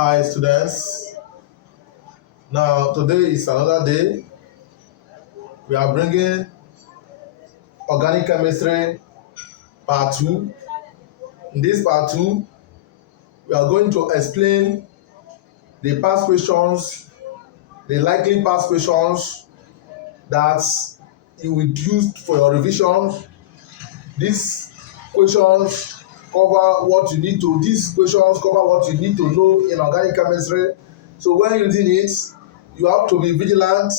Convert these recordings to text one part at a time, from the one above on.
Hi students, now today is another day. We are bringing organic chemistry part 2. In this part 2, we are going to explain the past questions, the likely past questions that you will use for your revision. These questions these questions cover what you need to know in organic chemistry. So when using it, you have to be vigilant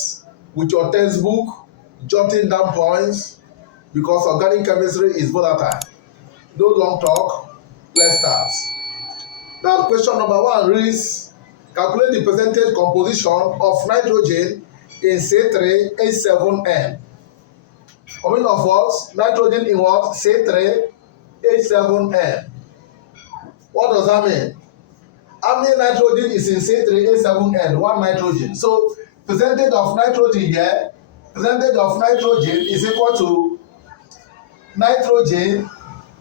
with your textbook, jotting down points, because organic chemistry is volatile. No long talk, let's start. Now question number 1 reads, calculate the percentage composition of nitrogen in C3H7N. Coming of what? Nitrogen in what? C3H7N. What does that mean? How many nitrogen is in C3H7N? One nitrogen. So percentage of nitrogen here, percentage of nitrogen is equal to nitrogen,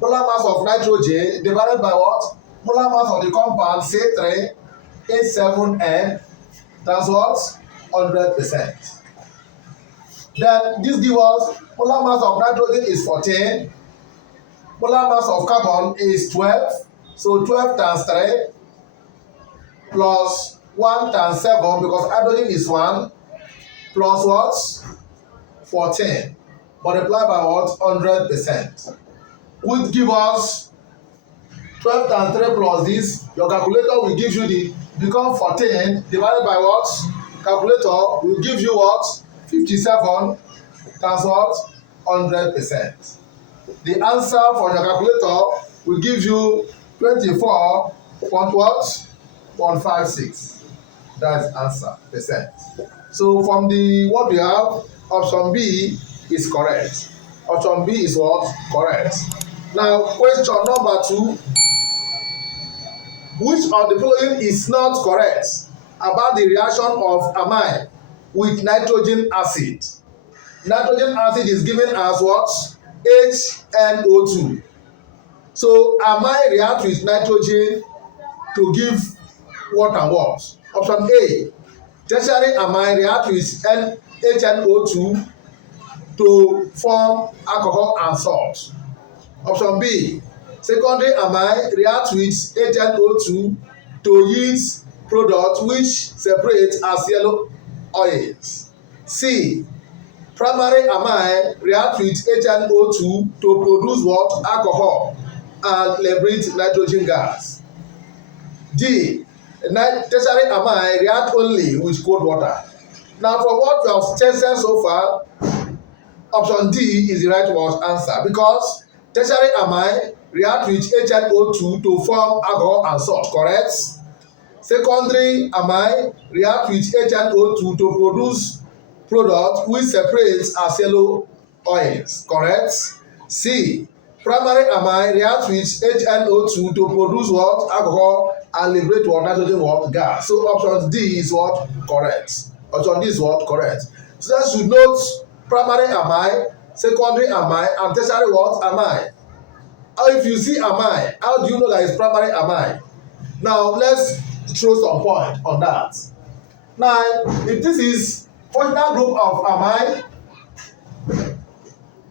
molar mass of nitrogen divided by what? Molar mass of the compound C3H7N. That's what? 100%. Then this gives us molar mass of nitrogen is 14, molar mass of carbon is 12. So 12 times 3 plus 1 times 7, because hydrogen is 1, plus what? 14. Multiplied by what? 100%. Which give us 12 times 3 plus this. Your calculator will give you become 14 divided by what? Calculator will give you what? 57 times what? 100%. The answer for your calculator will give you 24.56. That's answer percent. So from what we have, option B is correct. Option B is what? Correct. Now question number 2. Which of the following is not correct about the reaction of amine with nitrogen acid? Nitrogen acid is given as what? HNO2. So amine react with nitrogen to give what and what? Option A, tertiary amine react with HNO2 to form alcohol and salt. Option B, secondary amine react with HNO2 to yield product which separate as yellow oils. C, primary amine react with HNO2 to produce what? Alcohol and liberate nitrogen gas. D, tertiary amine react only with cold water. Now from what we have tested so far, option D is the right answer, because tertiary amine react with HNO2 to form alcohol and salt, correct? Secondary amine react with HNO2 to produce product which separates as yellow oils, correct? C, primary amine react with HNO2 to produce what? Alcohol and liberate what? Nitrogen what? Gas. So option D is what? Correct. Option D is what? Correct. So that should note primary amine, secondary amine, and tertiary what? Amine. If you see amine, how do you know that it's primary amine? Now let's throw some point on that. Now, if this is functional group of amine,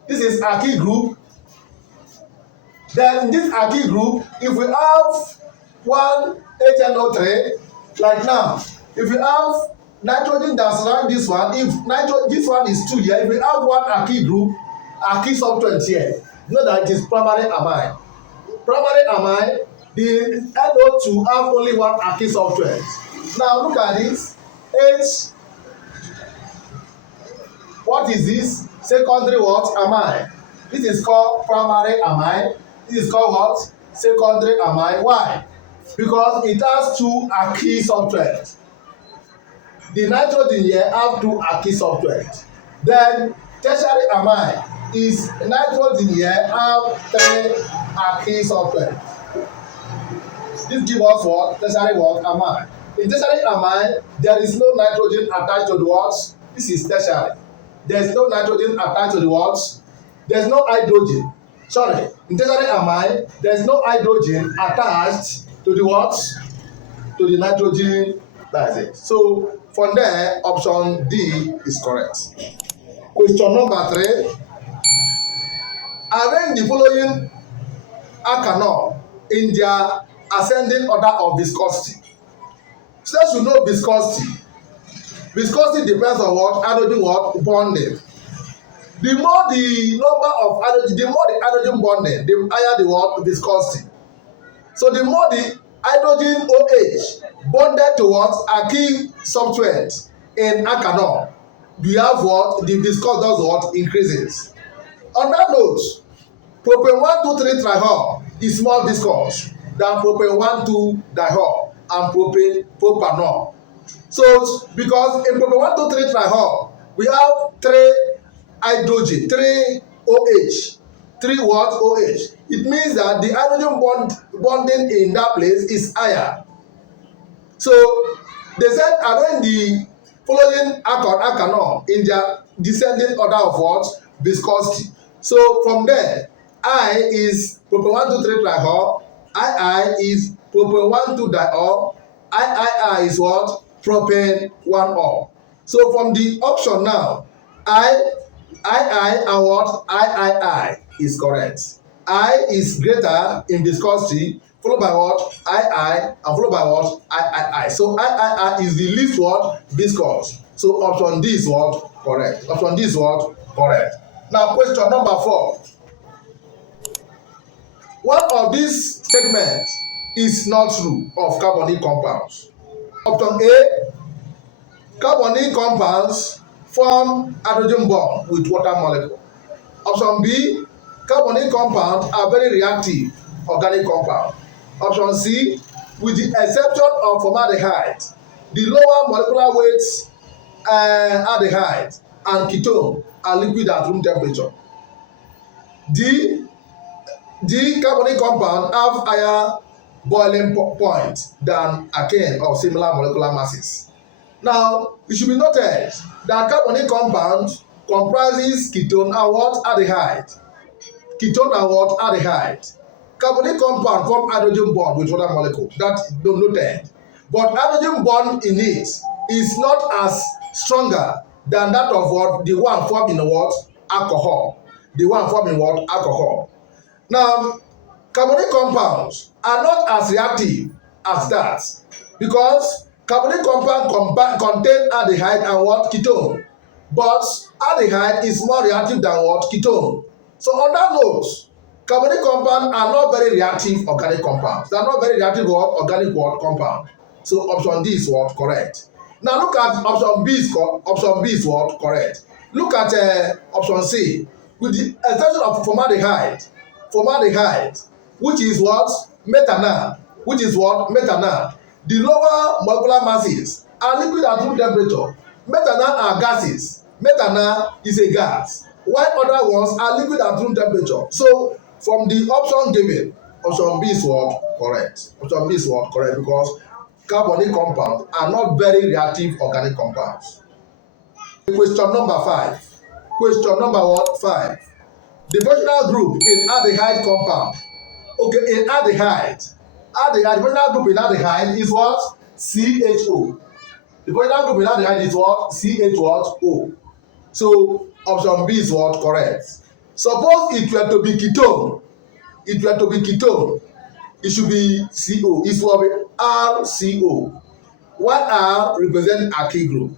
this is alkyl group. Then in this alkyl group, if we have one HNO3, like now, if you have nitrogen that surround this one, if this one is 2 here, if we have one alkyl group, alkyl substituent here, you know that it is primary amine. Primary amine, the NO2 have only one alkyl substituent. Now look at this. What is this? Secondary what? Amine. This is called primary amine. This is called what? Secondary amine. Why? Because it has 2 alkyl substituents. The nitrogen here have 2 alkyl substituents. Then tertiary amine is nitrogen here have 3 alkyl substituents. This gives us what? Tertiary what? Amine. In tertiary amine, there is no nitrogen attached to the what? This is tertiary. There is no nitrogen attached to the what? There is no hydrogen. Sorry, in tertiary amine, there is no hydrogen attached to the what? to the nitrogen. That's it. So from there, option D is correct. Question number 3. Arrange the following alkanol in their ascending order of viscosity. So you know viscosity. Viscosity depends on what? Hydrogen what? Bonding. The more the number of hydrogen, the more the hydrogen bonding, the higher the what? Viscosity. So the more the hydrogen OH bonded to what? A key substituent in alkanol, you have what? The viscosity does what? Increases. On that note, propane 1,2,3 triol is more viscous than propane 1,2-diol and propanol. So because in propane 1,2,3 triol we have 3 hydrogen, 3 OH, 3 what? OH. It means that the hydrogen bonding in that place is higher. So they said arrange the following alkanol in their descending order of what? Viscosity. So from there, I is propane 1,2,3 triol, II is propane 1,2-diol, III is what? Propane 1-ol. So from the option now, II and what? III is correct. I is greater in viscosity, followed by what? II, and followed by what? III. So III is the least what? Viscous. So option D is what? Correct. Option D is what? Correct. Now question number 4. One of these statements is not true of carbonyl compounds. Option A, carbonyl compounds form hydrogen bond with water molecule. Option B, carbonyl compounds are very reactive organic compound. Option C, with the exception of formaldehyde, the lower molecular weight aldehyde and ketone are liquid at room temperature. D, carbonyl compound have higher boiling point than alkane of similar molecular masses. Now, it should be noted that carbonyl compound comprises ketone and what? Aldehyde. Ketone and what? Aldehyde. Carbonyl compound form hydrogen bond with water molecule. That noted. But hydrogen bond in it is not as stronger than that of what? The one formed in what? Alcohol. The one formed in what? Alcohol. Now, carbonyl compounds are not as reactive as that because carbonyl compound contain aldehyde and what? Ketone. But aldehyde is more reactive than what? Ketone. So on that note, carbonyl compounds are not very reactive organic compounds. They are not very reactive organic compound. So option D is what? Correct. Now look at option B is what? Correct. Look at option C. With the exception of formaldehyde, which is what? Methanol, which is what? Methanol. The lower molecular masses are liquid at room temperature. Methanol are gases. Methanol is a gas, while other ones are liquid at room temperature. So from the option given, option B is what? Correct. Option B is what? Correct, because carbonyl compounds are not very reactive organic compounds. Question number 5. Question number what? 5. The functional group in aldehyde compound. Okay, in aldehyde, the functional group in aldehyde is what? CHO. The functional group in aldehyde is what? CH-O. So option B is what? Correct. Suppose it were to be ketone, it should be CO. It will be RCO. What R represent alkyl group.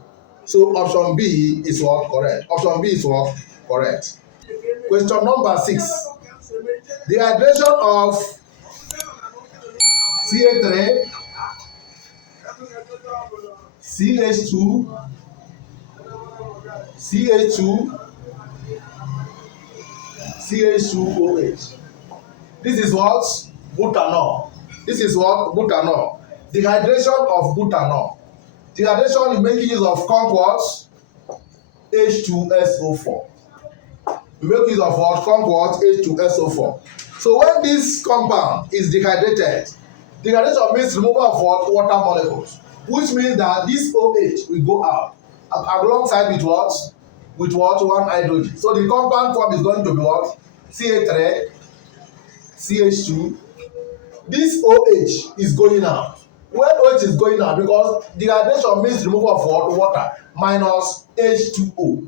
So option B is what? Correct. Option B is what? Correct. Question number 6. The hydration of CH3, CH2, CH2OH. This is what? Butanol. This is what? Butanol. The hydration of butanol. The hydration is making use of compost H2SO4. We make use of what? Compost H2SO4. So when this compound is dehydrated, dehydration means removal of what? Water molecules, which means that this OH will go out alongside with what? With what? One hydrogen. So the compound form is going to be what? CH3, CH2. This OH is going out. when OH is going out, because dehydration means removal of water minus H2O.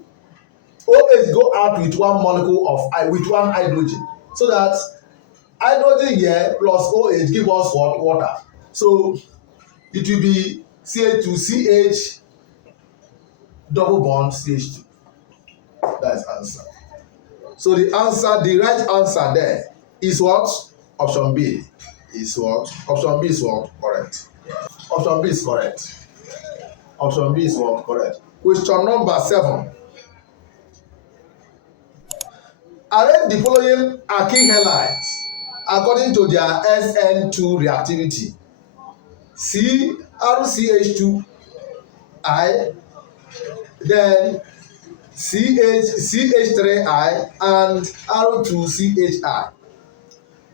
OH go out with one molecule of with one hydrogen, so that hydrogen here plus OH give us what? Water. So it will be CH2CH double bond CH2. That is answer. So the answer, the right answer there is what? Option B is what? Option B is what? Correct. Option B is correct. Option B is what? Correct. Question number 7. Arrange the following alkyl halides according to their SN2 reactivity. CrCH2I, then CH3I, and R2CHI.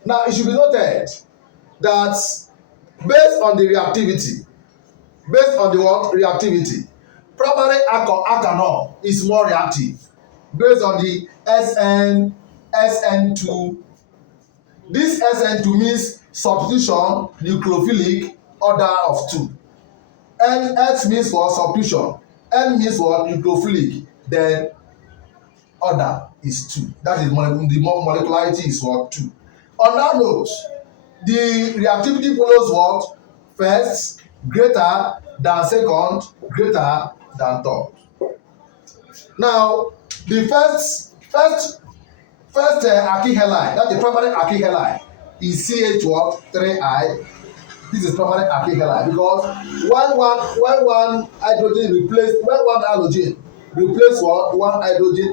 Now it should be noted that based on the reactivity, primary alkanol is more reactive based on the SN2. This SN2 means substitution nucleophilic order of 2. S means for substitution, N means for nucleophilic, then order is 2. That is the molecularity is what? 2. On that note, the reactivity follows what? First, greater than second, greater than third. Now, the first alkyl halide, that's the primary alkyl halide, is CH3I. This is primary alkyl halide because when one halogen replace one hydrogen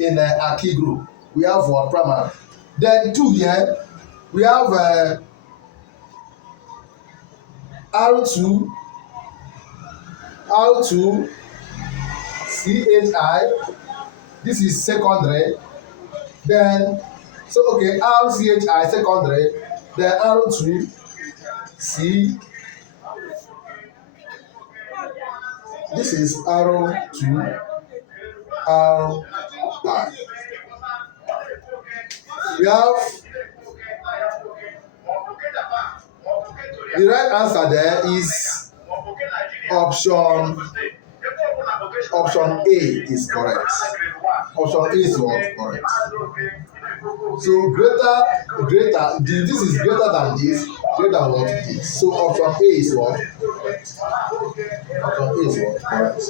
in alkyl group, we have what? Primary. Then 2 here, we have R2CHI. This is secondary. Then RCHI secondary. Then R2C. This is R2RI. We have the right answer there is option A is correct. Option A is what? Correct. So greater, this is greater than this, greater than what it is. So option A is what? Correct. Option A is what? Correct.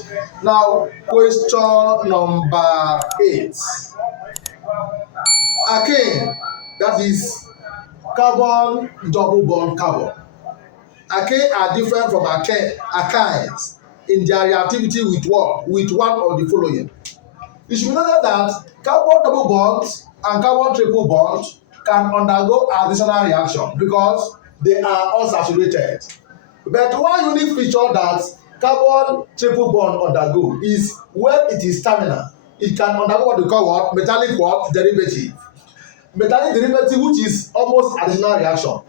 Now, question number 8. Alkane, that is carbon double bond carbon. Alkane are different from alkynes in their reactivity with what? With one of the following. You should know that carbon double bonds and carbon triple bonds can undergo additional reaction because they are unsaturated. But one unique feature that carbon triple bond undergo is when it is terminal, it can undergo what we call what? Metallic what? Derivative. Metallic derivative, which is almost additional reaction.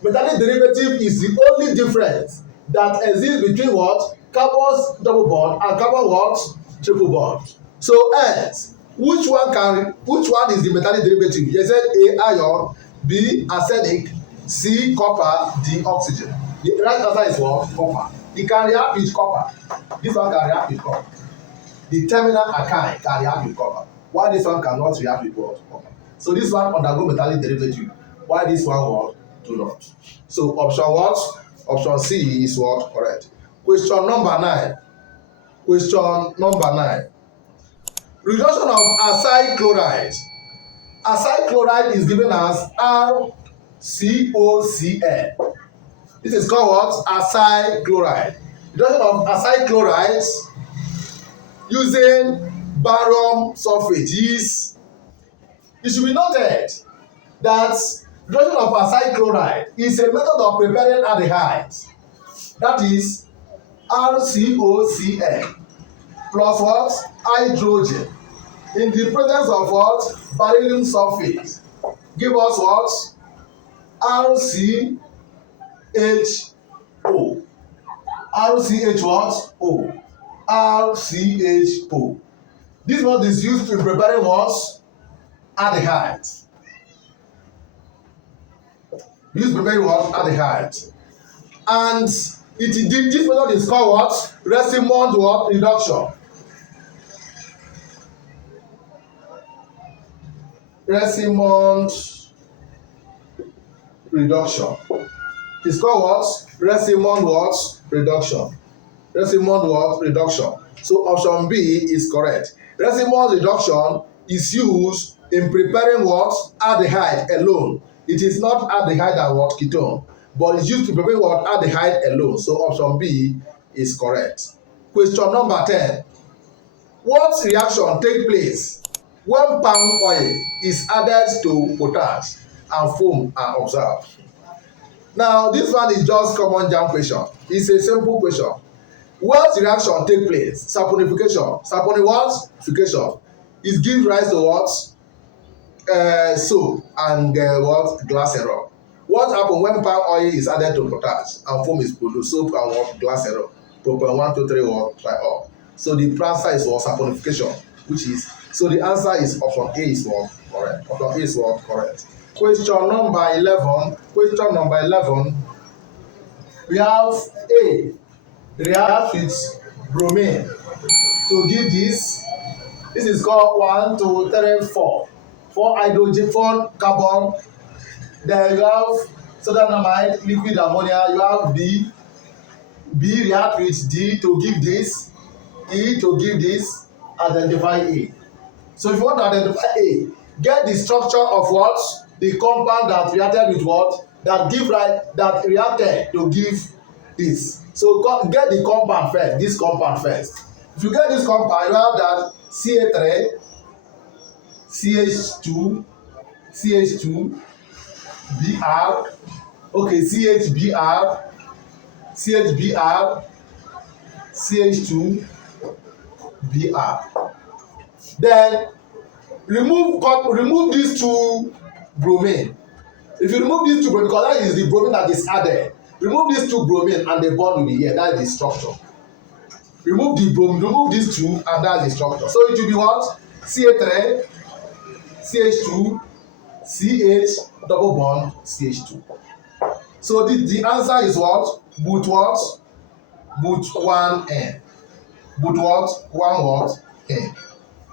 Metallic derivative is the only difference that exists between what? Carbon double bond and carbon what? Triple bond. So hence, which one is the metallic derivative? They said A, iron, B, arsenic, C, copper, D, oxygen. The right answer is what? Copper. It can react with copper. This one can react with copper. The terminal alkyne can react with copper. Why this one cannot react with what? Copper. So this one undergo metallic derivative. Why this one what? Do not. So option what? Option C is what? Correct. Question number 9. Question number 9. Reduction of acyl chloride. Acyl chloride is given as RCOCl. This is called what? Acyl chloride. Reduction of acyl chloride using barium sulfate is. It should be noted that reduction of acyl chloride is a method of preparing aldehydes. That is RCOCl plus what? Hydrogen in the presence of what? Barium sulfate. Give us what? RCHO. RCH what? O. RCHO. This one is used in preparing what? Aldehydes. Use preparing what? Aldehydes. And this method is called what? Racemond what? Reduction. Racemond reduction. It's called what? Racemond what? Reduction. Racemond what? Reduction. So option B is correct. Racemond reduction is used in preparing what? Aldehyde alone. It is not aldehyde and what? Ketone. But it's used to prepare what? Aldehyde alone. So option B is correct. Question number 10. What reaction takes place when palm oil is added to potash and foam are observed? Now, this one is just common jam question. It's a simple question. What reaction take place? Saponification. Saponification. It gives rise to what? Soap and what? Glycerol. What happens when palm oil is added to potash and foam is produced? Soap and what? Glycerol. Propane 1, 2, 3 what? Triol. So the answer is what? Saponification, which is, so the answer is option A is what? Correct. Option A is what? Correct. Question number 11. Question number 11. We have A. React with bromine to give this. This is called 1, 2, 3, 4. 4 hydrogen, 4 carbon. Then you have sodium amide, liquid ammonia. You have B. B react with D to give this. E to give this. Identify A. So if you want to identify A, get the structure of what? The compound that reacted with what? That reacted to give this. So get the compound first, this compound first. If you get this compound, you have that Ca3, CH2, CH2, Br, okay, CHBr, CHBr, CH2, Br. Then remove these two bromine. If you remove these two bromine, because that is the bromine that is added, remove these two bromine and the bond will be here. That is the structure. Remove the bromine, remove these two, and that is the structure. So it will be what? Ca3, CH2, CH double bond, CH2. So the answer is what? But what? But 1N. But what? 1 what? N.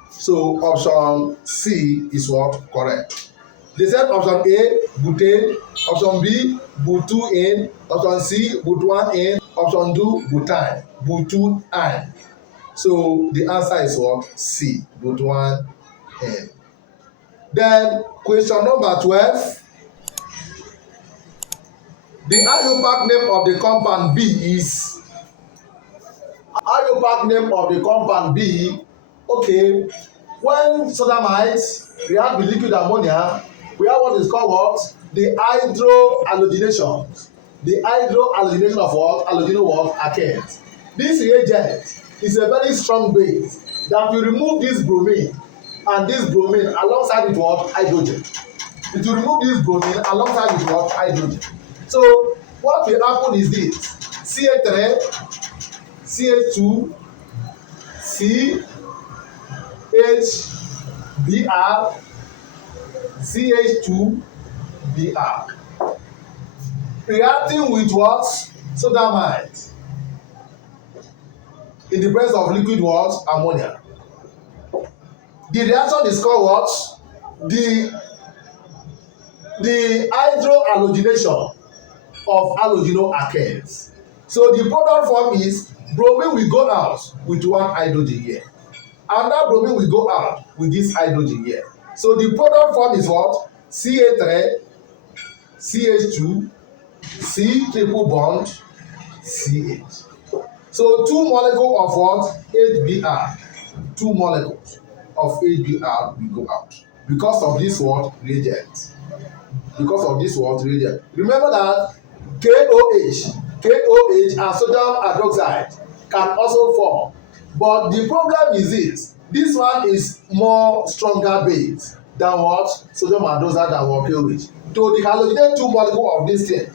So option C is what? Correct. They said option A, butane, option B, but2N, option C, but1N, option D, butane, but2N. So the answer is what? C, but1N. Then question number 12. The IUPAC name of the compound B is IUPAC name of the compound B. Okay, when sodamides react with liquid ammonia, we have what is called what? The hydrohalogenation. The hydrohalogenation of what? Halogen what? Alkanes. This reagent is a very strong base that will remove this bromine and this bromine alongside with what? Hydrogen. It will remove this bromine alongside with what? Hydrogen. So what will happen is this: Ca3, CH2, CHBr, CH2, Br. Reacting with what? Sodamide in the presence of liquid what? Ammonia. The reaction is called what? The hydrohalogenation of halogenoalkanes. So the product form is bromine will go out with one hydrogen here. Another bromine will go out with this hydrogen here. So the product form is what? Ca3, CH2, C triple bond, CH. So two molecules of what? HBr. Two molecules of HBr will go out because of this what? Reagent. Because of this what? Reagent. Remember that KOH and sodium hydroxide can also form. But the problem is this one is more stronger base than what? Sodium hydroxide than what? KOH. To the halogenate two molecules of this thing.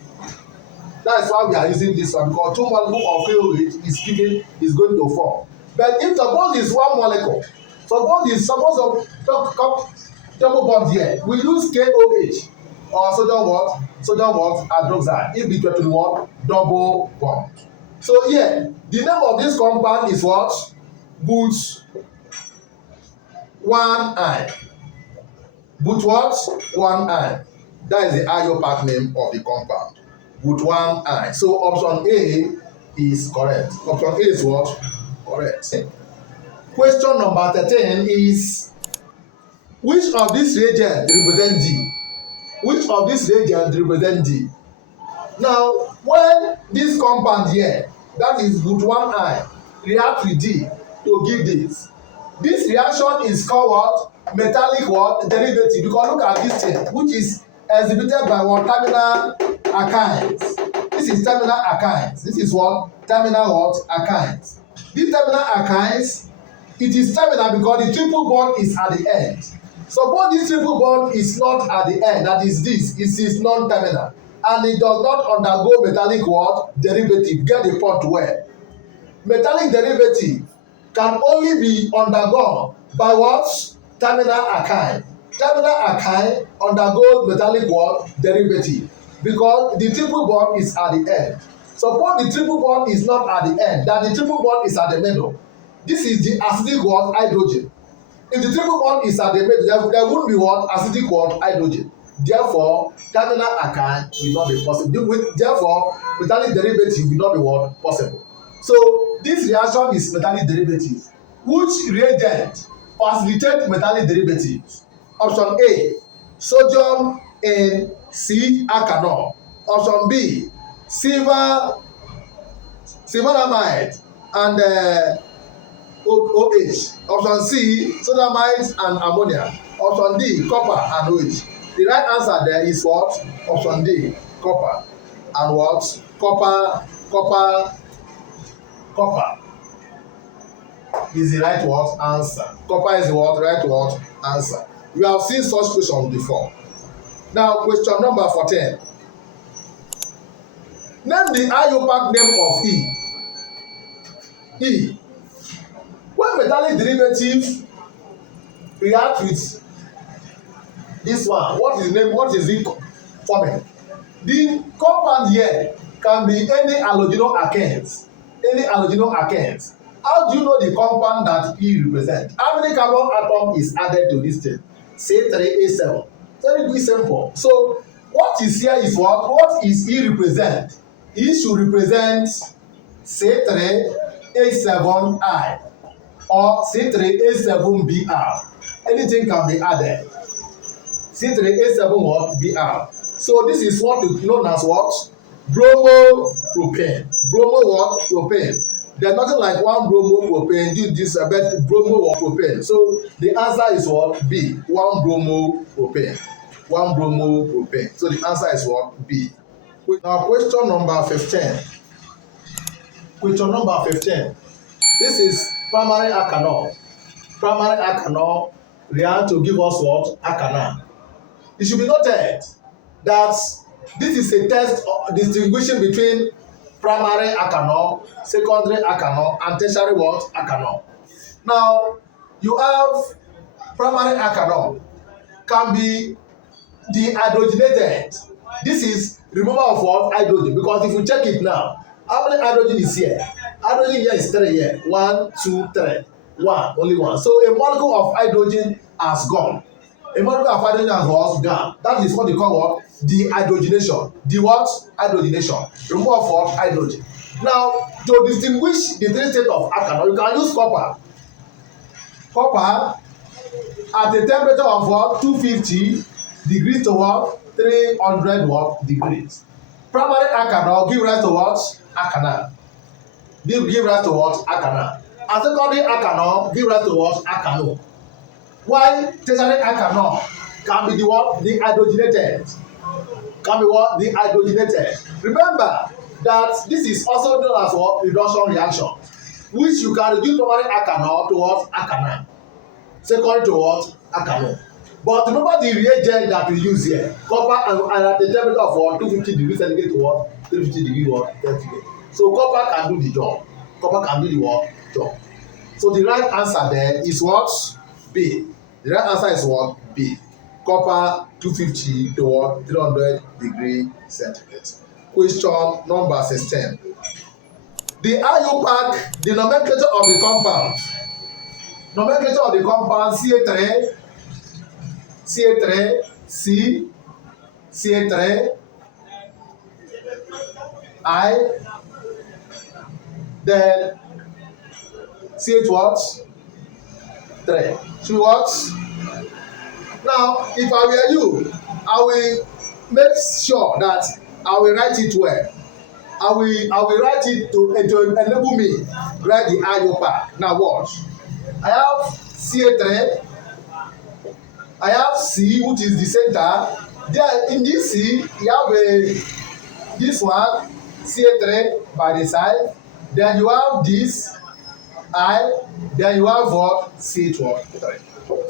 That is why we are using this one, because two molecules of KOH is going to form. But if suppose is one molecule, suppose of double bond here, we use KOH. or sodium what? Sodium what? Hydroxide. In between to the what? Double bond. So here, the name of this compound is what? But 1I. But what? 1I. That is the IUPAC name of the compound. But 1I. So option A is correct. Option A is what? Correct. Question number 13 is, which of these reagents represent D? Which of these reagents represent D? Now, when this compound here, that is but 1I, react with D to give this reaction is called what? Metallic what? Derivative. Because look at this thing, which is exhibited by what? Terminal alkanes. This is terminal alkanes. This is what? Terminal what? Alkanes. This terminal alkanes, it is terminal because the triple bond is at the end. Suppose this triple bond is not at the end, that is this, it is non-terminal, and it does not undergo metallic what? Derivative. Get the point where? Metallic derivative can only be undergone by what? Terminal alkyne. Terminal alkyne undergoes metallic what? Derivative, because the triple bond is at the end. Suppose the triple bond is not at the end, that the triple bond is at the middle. This is the acidic what? Hydrogen. If the triple bond is at the middle, there won't be what? Acidic what? Hydrogen. Therefore, terminal alkyne will not be possible. Therefore, metallic derivative will not be what? Possible. So this reaction is metallic derivative. Which reagent facilitates metallic derivatives? Option A, sodium in C-alkanol. Option B, silveramide and OH. Option C, sodamide and ammonia. Option D, copper and OH. The right answer there is what? Option D, copper and what? Copper is the right what? Answer. Copper is the what? Right what? Answer. We have seen such questions before. Now, question number 14. Name the IUPAC name of E. E. When metallic derivative react with this one, what is the name? What is it forming? The compound here can be any halogenal alkanes. Any halogenal alkanes. How do you know the compound that E represents? How many carbon atom is added to this thing? C3H7. Very simple. So what is here is what? What is E represent? E should represent C3H7I or C3H7Br. Anything can be added. C3H7 what? Br. So this is what is known as what? Bromopropane. Bromo what? Propane. There's nothing like one bromopropane. Do this but bromo or propane. So the answer is what? B. One bromopropane. One bromopropane. So the answer is what? B. Now question number 15. Question number 15. This is primary alkanol. Primary alkanol react to give us what? Alkana. It should be noted that this is a test of distinguishing between primary alkanol, secondary alkanol, and tertiary what? Alkanol. Now, you have primary alkanol can be dehydrogenated. This is removal of what? Hydrogen. Because if you check it now, how many hydrogen is here? Hydrogen here is 3 here. 1, 2, 3. 1, only 1. So a molecule of hydrogen has gone. A molecule of hydrogen has gone. That is what they call what? Dehydrogenation. The what? Hydrogenation. Removal of what? Hydrogen. Now, to distinguish the three states of alkanol, you can use copper. Copper at a temperature of what? 250 degrees to what? 300 what? Degrees. Primary alkanol give rise to what? Alkana. Give rise to what? Alkana. And secondary alkanol give rise to what? Alkano. While tertiary alkanol can be the what? The hydrogenated. Can be what? The hydrogenated. Remember that this is also known as what? Reduction reaction, which you can reduce primary alkanol to what? Alkana. Secondary to what? Alkano. But remember the reagent that we use here, copper and at the temperature of what? 250 degrees centigrade to what? 350 degrees what? Centigrade. So copper can do the job. Copper can do the what? Job. So the right answer there is what? B. The right answer is what? B. copper 250 to what 300 degree centigrade. Question number 16. The IUPAC, the nomenclature of the compound. Nomenclature of the compound CA3, CA3, C, CA3, I, then CH what? 3. See what? Now, if I were you, I will make sure that I will write it well. I will write it to enable me write the IUPAC. Now watch. I have CA3. I have C, which is the center. Then in this C, you have this one, CA3 by the side. Then you have this I. Then you have what? CH3.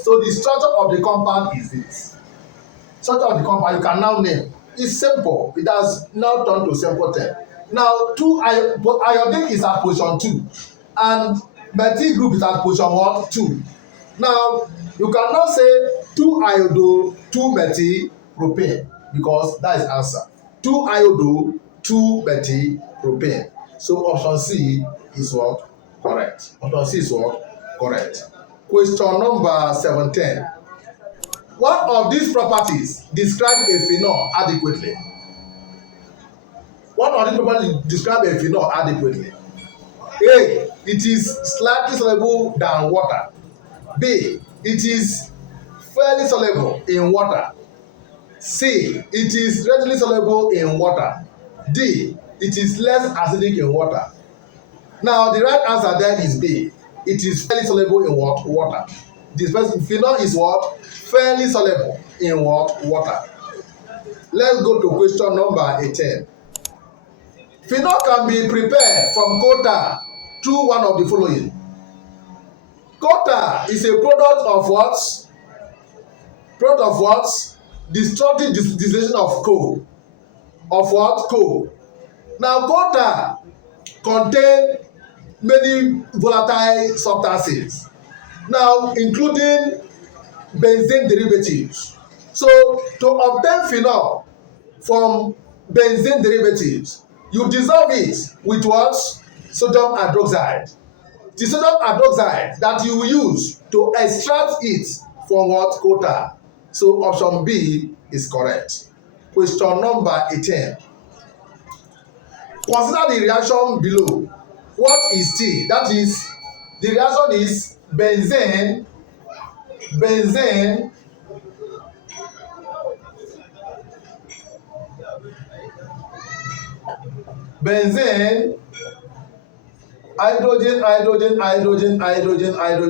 So the structure of the compound is this. Structure of the compound you can now name. It's simple. It has now turned to simple thing. Now, but iodine is at position 2, and methyl group is at position what? 2. Now, you cannot say 2 iodo, 2 methyl propane, because that is answer. 2 iodo, 2 methyl propane. So option C is what? Correct. Option C is what? Correct. Question number 17. One of these properties describe a phenol adequately. One of these properties describe a phenol adequately. A. It is slightly soluble than water. B. It is fairly soluble in water. C. It is readily soluble in water. D. It is less acidic in water. Now, the right answer there is B. It is fairly soluble in what? Water. This phenol is what? Fairly soluble in what? Water. Let's go to question number 18. Phenol can be prepared from coal tar through one of the following. Coal tar is a product of what? Product of what? Destructive distillation of coal. Of what? Coal. Now, coal tar contain many volatile substances. Now, including benzene derivatives. So, to obtain phenol from benzene derivatives, you dissolve it with what? Sodium hydroxide. The sodium hydroxide that you will use to extract it from what? Coal tar. So option B is correct. Question number 18. Consider the reaction below. What is T? That is, the reaction is benzene,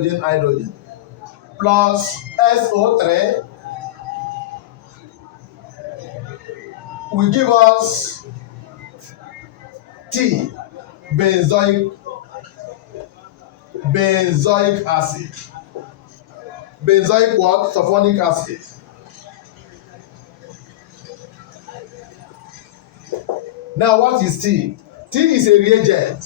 hydrogen plus SO3 will give us T, benzoic acid. Benzoic what? Sulfonic acid. Now, what is T? T is a reagent.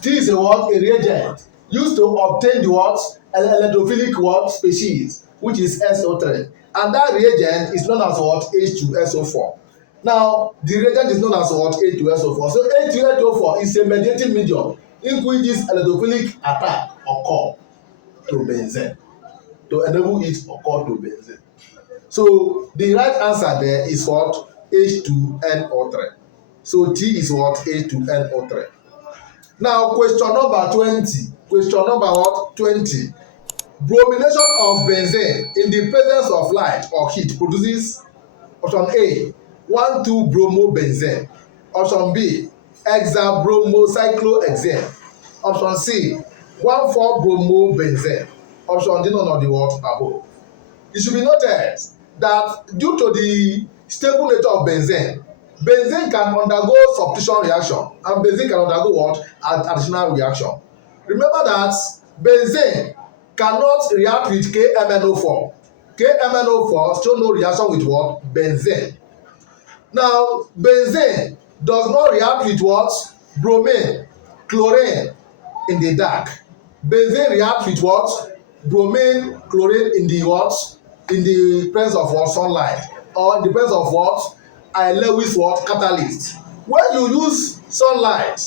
T is a what? A reagent used to obtain the what? Electrophilic what? Species, which is SO3. And that reagent is known as what? H2SO4. Now, the reagent is known as what? H2SO4. So H2SO4 is a mediating medium in which this electrophilic attack occur to benzene, to enable it occur to benzene. So the right answer there is what? H2NO3. So T is what? H2NO3. Now, question number 20. Question number what? 20. Bromination of benzene in the presence of light or heat produces option A, 1,2-bromobenzene. Option B, hexabromocyclohexane. Option C, 1,4-bromobenzene. Option D, none of the what above. It should be noted that due to the stable nature of benzene, benzene can undergo substitution reaction, and benzene can undergo what? Additional reaction. Remember that benzene cannot react with KMNO4. KMNO4 show no reaction with what? Benzene. Now, benzene does not react with what? Bromine, chlorine in the dark. Benzene reacts with what? Bromine, chlorine in the what? in the presence of what? Sunlight, or in the presence of what? Lewis what? Catalyst. When you use sunlight,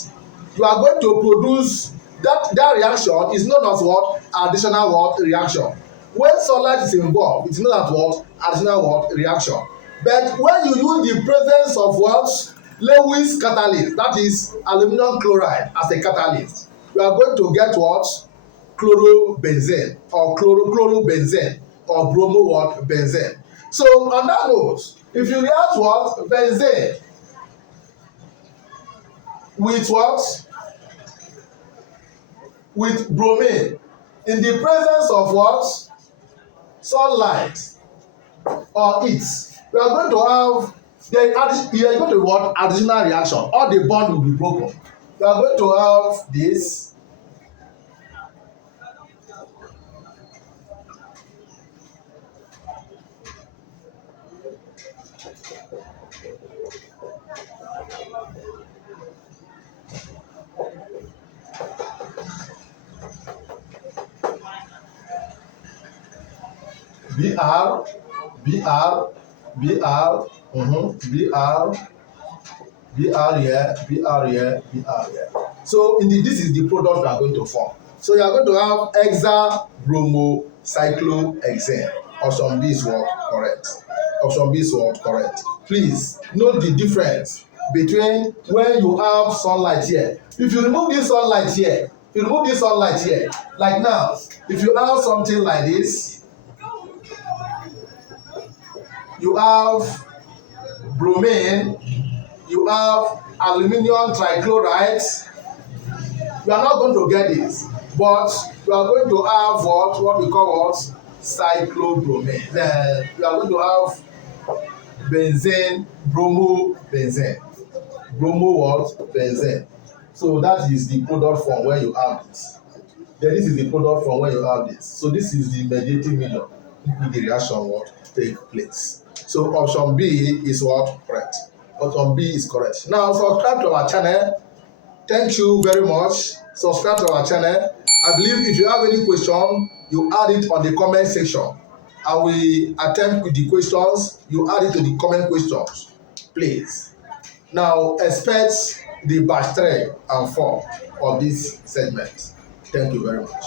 you are going to produce that reaction is known as what? Additional what? Reaction. When sunlight is involved, it's known as what? Additional what? Reaction. But when you use the presence of what? Lewis catalyst, that is aluminum chloride as a catalyst, you are going to get what? Chlorobenzene or chlorobenzene or bromo what? Benzene. So on that note, if you react what? Benzene with what? With bromine in the presence of what? Sunlight or heat, you are going to have you are going to what? Additional reaction. All the bond will be broken. You are going to have this. Br, Br, Br, Br here, Br here, Br here. So this is the product we are going to form. So you are going to have hexabromocyclohexane. Option B is what? Correct. Option B is what? Correct. Please note the difference between when you have sunlight here. If you remove this sunlight here, like now, if you have something like this, you have bromine, you have aluminium trichloride. You are not going to get this, but you are going to have what we call what? Cyclobromine. Then you are going to have benzene, bromobenzene. Bromo what? Benzene. So that is the product from where you have this. Then this is the product from where you have this. So this is the mediating medium in the reaction what take place. So option B is what? Correct. Option B is correct. Now subscribe to our channel. Thank you very much. Subscribe to our channel. I believe if you have any question, you add it on the comment section. I will attempt with the questions. You add it to the comment questions, please. Now expect the batch 3 and 4 of this segment. Thank you very much.